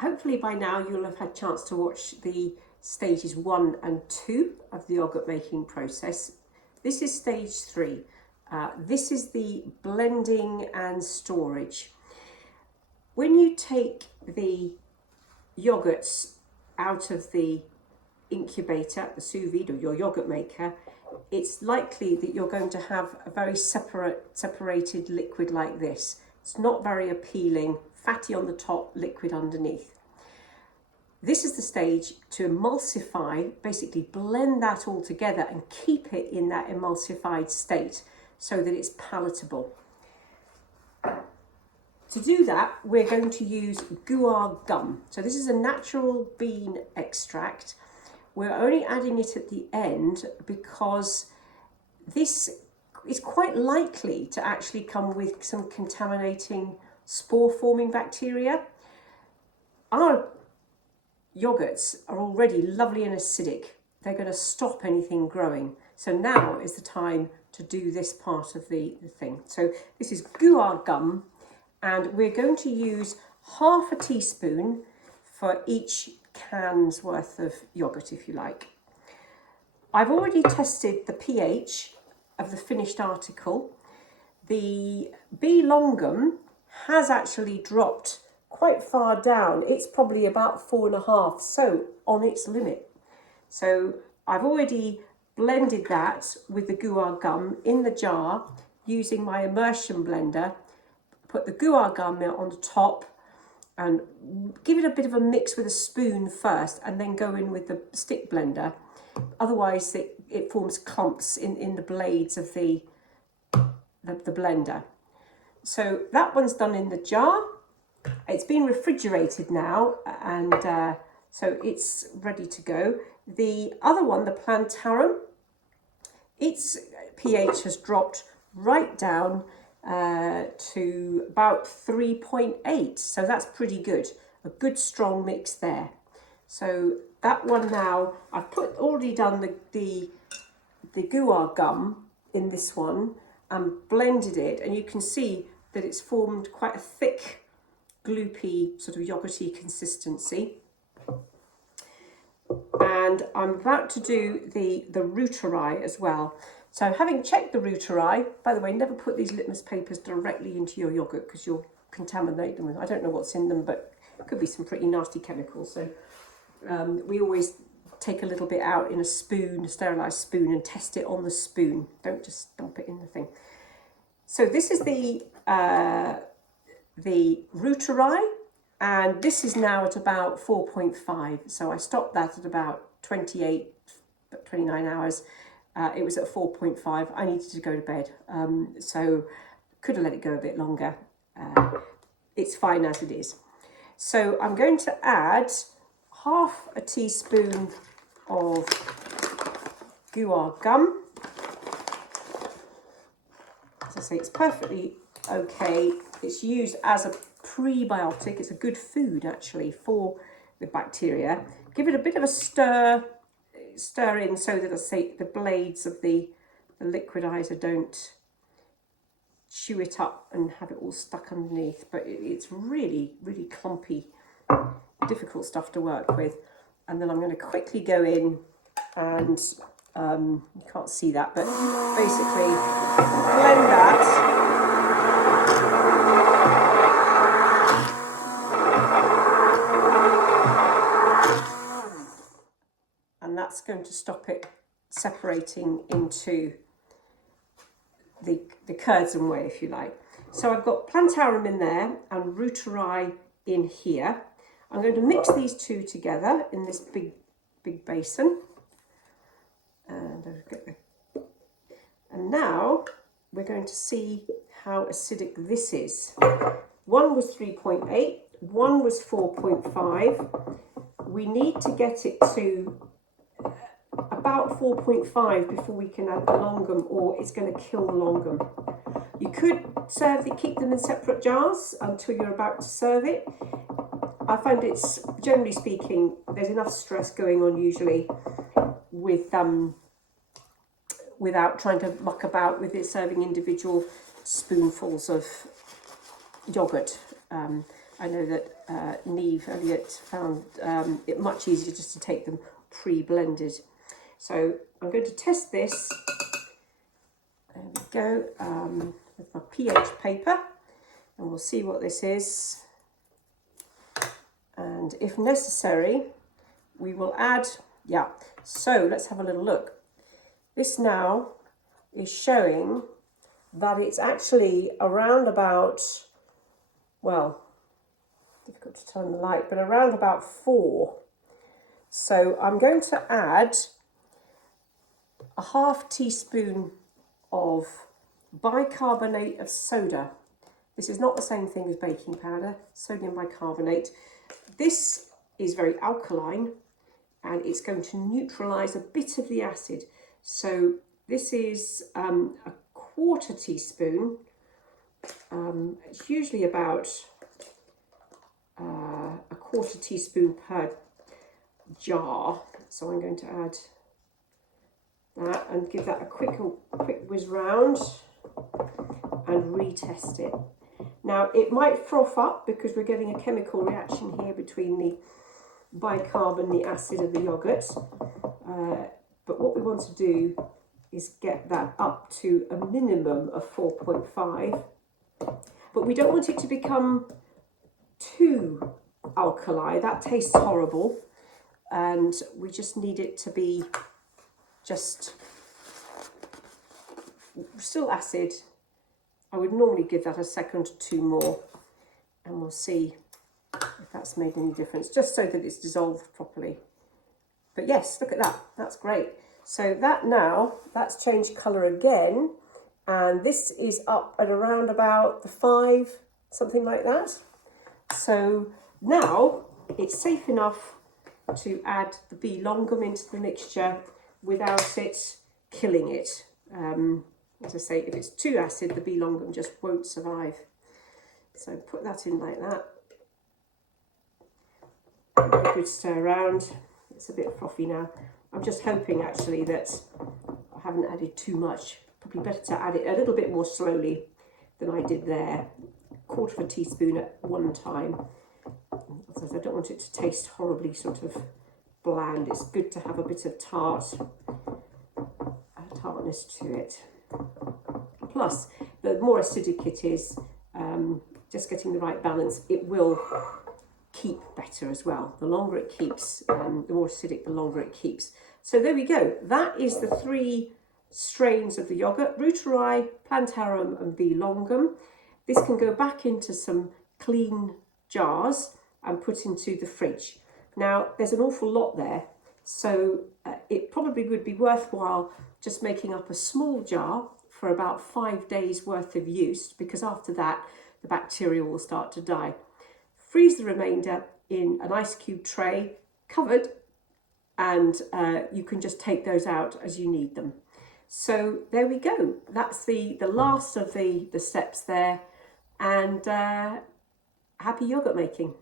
hopefully by now you'll have had a chance to watch the stages 1 and 2 of the yoghurt making process. This is stage 3. This is the blending and storage. When you take the yoghurts out of the incubator, the sous vide, or your yoghurt maker, it's likely that you're going to have a very separated liquid like this. It's not very appealing, fatty on the top, liquid underneath. This is the stage to emulsify, basically blend that all together and keep it in that emulsified state so that it's palatable. To do that, we're going to use guar gum. So this is a natural bean extract. We're only adding it at the end because this is quite likely to actually come with some contaminating spore-forming bacteria. Our yoghurts are already lovely and acidic. They're going to stop anything growing. So now is the time to do this part of the thing. So this is guar gum, and we're going to use half a teaspoon for each can's worth of yoghurt, if you like. I've already tested the pH of the finished article. The B. Longum has actually dropped quite far down. It's probably about 4.5, so on its limit. So I've already blended that with the guar gum in the jar using my immersion blender. Put the guar gum on the top and give it a bit of a mix with a spoon first, and then go in with the stick blender. Otherwise it forms clumps in the blades of the blender. So that one's done in the jar. It's been refrigerated now, and so it's ready to go. The other one, the plantarum, its pH has dropped right down to about 3.8, so that's pretty good. A good strong mix there. So that one now, I've already done the guar gum in this one and blended it, and you can see that it's formed quite a thick, gloopy, sort of yogurty consistency. And I'm about to do the reuteri as well. So having checked the reuteri, by the way, never put these litmus papers directly into your yoghurt because you'll contaminate them with, I don't know what's in them, but it could be some pretty nasty chemicals. So we always take a little bit out in a spoon, a sterilised spoon, and test it on the spoon. Don't just dump it in the thing. So this is the reuteri, and this is now at about 4.5. So I stopped that at about 29 hours. It was at 4.5. I needed to go to bed, so could have let it go a bit longer. It's fine as it is. So I'm going to add half a teaspoon of guar gum. As I say, it's perfectly okay. It's used as a prebiotic. It's a good food actually for the bacteria. Give it a bit of a stir in so that, as I say, the blades of the liquidizer don't chew it up and have it all stuck underneath. But it's really, really clumpy, difficult stuff to work with. And then I'm going to quickly go in and you can't see that, but basically blend that. And that's going to stop it separating into the curds and whey, if you like. So I've got plantarum in there and reuteri in here. I'm going to mix these two together in this big basin. And now we're going to see how acidic this is. One was 3.8, one was 4.5. We need to get it to about 4.5 before we can add the longum, or it's going to kill the longum. You could keep them in separate jars until you're about to serve it. I find it's, generally speaking, there's enough stress going on usually with without trying to muck about with it, serving individual spoonfuls of yoghurt. I know that Neve, Elliot, found it much easier just to take them pre-blended. So I'm going to test this, there we go, with my pH paper, and we'll see what this is. And if necessary, we will add, yeah, so let's have a little look. This now is showing that it's actually around about, well, difficult to turn the light, but around about 4. So I'm going to add a half teaspoon of bicarbonate of soda. This is not the same thing as baking powder, sodium bicarbonate. This is very alkaline and it's going to neutralise a bit of the acid. So this is a 1/4 teaspoon. It's usually about a 1/4 teaspoon per jar. So I'm going to add that and give that a quick whiz round and retest it. Now it might froth up because we're getting a chemical reaction here between the bicarb and the acid of the yoghurt. But what we want to do is get that up to a minimum of 4.5. But we don't want it to become too alkali. That tastes horrible. And we just need it to be just still acid. I would normally give that a second or 2 more, and we'll see if that's made any difference, just so that it's dissolved properly. But yes, look at that, that's great. So that now, that's changed colour again, and this is up at around about the 5, something like that. So now it's safe enough to add the bee longum into the mixture without it killing it. As I say, if it's too acid, the bee longum just won't survive. So put that in like that. Give it a good stir around. It's a bit frothy now. I'm just hoping actually that I haven't added too much. Probably better to add it a little bit more slowly than I did there. 1/4 teaspoon at one time. Otherwise I don't want it to taste horribly sort of bland. It's good to have a bit of tartness to it. Plus, the more acidic it is, just getting the right balance, it will keep better as well. The longer it keeps, the more acidic, the longer it keeps. So there we go. That is the 3 strains of the yoghurt: Rooterai, Plantarum and bee longum. This can go back into some clean jars and put into the fridge. Now, there's an awful lot there, so it probably would be worthwhile just making up a small jar for about 5 days worth of use, because after that the bacteria will start to die. Freeze the remainder in an ice cube tray, covered, and you can just take those out as you need them. So there we go. That's the last of the steps there, and happy yoghurt making.